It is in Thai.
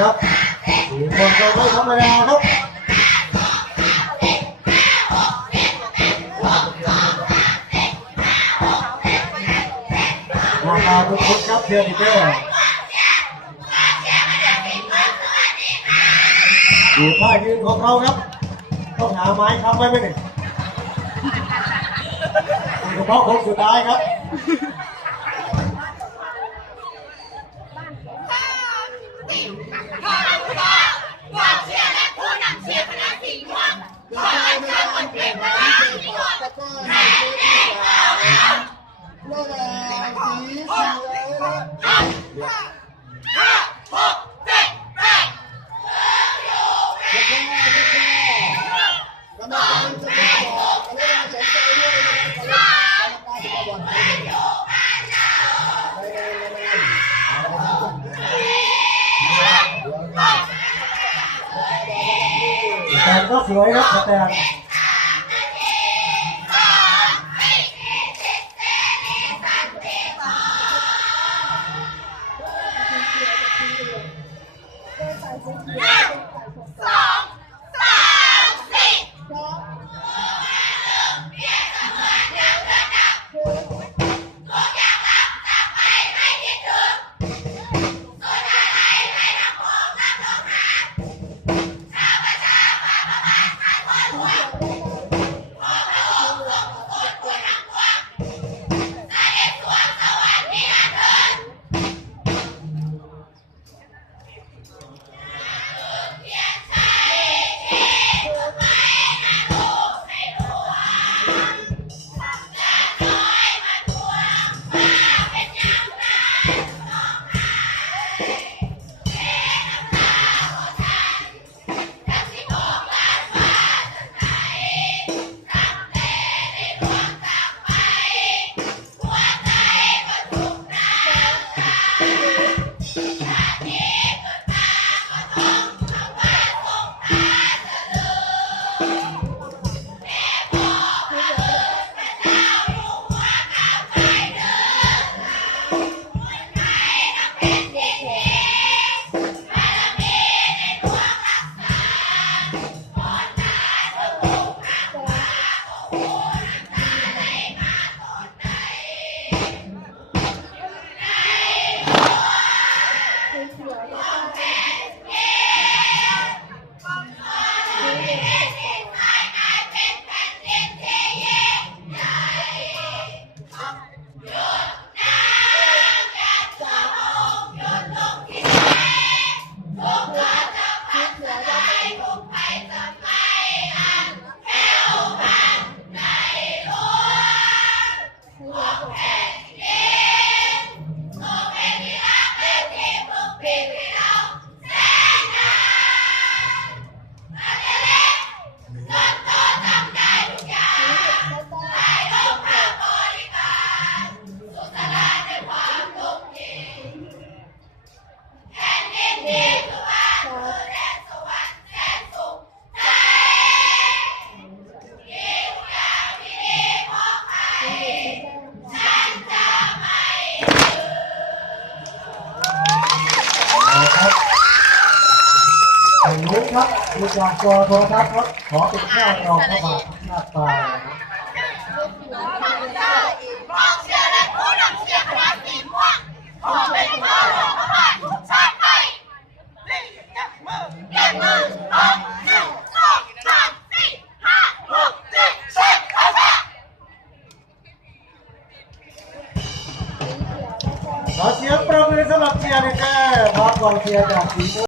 นะครับสีคนก็ไม่ธรรมดาครับราคาทุกคนครับเดือนอีกแล้วดูท่ายืนของเขาครับ ต้องหาไม้ค้ำไว้ไหมเนี่ยเฉพาะคนสุดท้ายครับ สวยครับแต่ ค รั ครับดูจากจอโทรทัศน์ครับขอเป็นข้าวรองพระบาทหน้าตานะครับขอเสียงประมือสำหรับเชียร์ดเดอร์พร้อมกองเชียร์จากสีม่วง